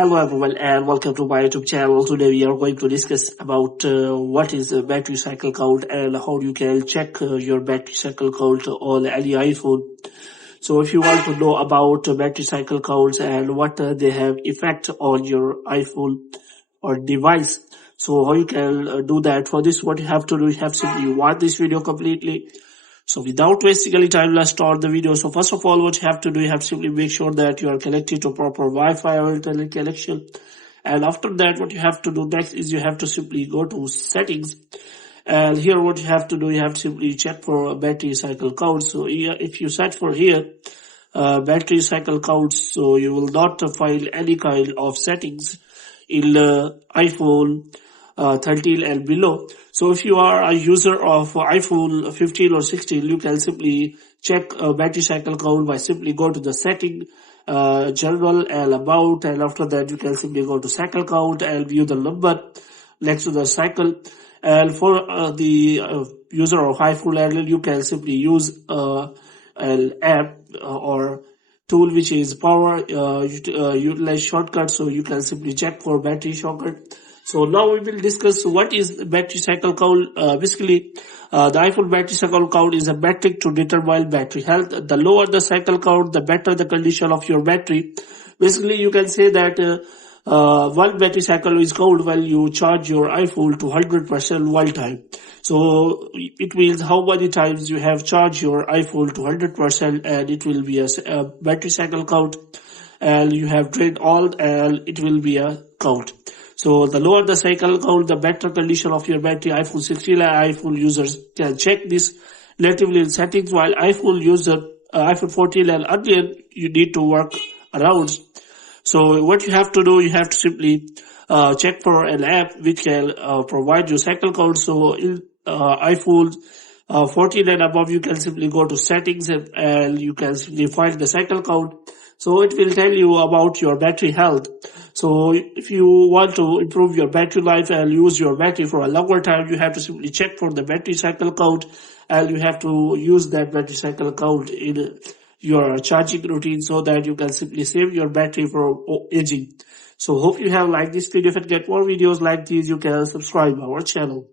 Hello everyone and welcome to my YouTube channel. Today we are going to discuss about what is a battery cycle count and how you can check your battery cycle count on any iPhone. So if you want to know about battery cycle counts and what they have effect on your iPhone or device, so how you can do that. For this, what you have to do, you have simply watch this video completely. So without wasting any time, let's start the video. So first of all, what you have to do, you have to simply make sure that you are connected to proper Wi-Fi or internet connection. And after that, what you have to do next is you have to simply go to settings. And here what you have to do, you have to simply check for battery cycle count. So if you search for here, battery cycle counts, so you will not find any kind of settings in iPhone 13 and below. So if you are a user of iPhone 15 or 16, you can simply check battery cycle count by simply go to the setting, general and about, and after that you can simply go to cycle count and view the number next to the cycle. And for the user of iPhone, you can simply use an app or tool which is power utilize shortcut, so you can simply check for battery shortcut. So now we will discuss what is battery cycle count. Basically, the iPhone battery cycle count is a metric to determine battery health. The lower the cycle count, the better the condition of your battery. Basically, you can say that one battery cycle is count when you charge your iPhone to 100% one time. So it means how many times you have charged your iPhone to 100%, and it will be a battery cycle count. And you have drained all, and it will be a count. So the lower the cycle count, the better condition of your battery. iPhone 16 and iPhone users can check this natively in settings, while iPhone 14 and earlier, you need to work around. So what you have to do, you have to simply check for an app which can provide you cycle count. So in iPhone 14 and above, you can simply go to settings and you can simply find the cycle count. So it will tell you about your battery health. So if you want to improve your battery life and use your battery for a longer time, you have to simply check for the battery cycle count, and you have to use that battery cycle count in your charging routine so that you can simply save your battery from aging. So hope you have liked this video. If you get more videos like these, you can subscribe our channel.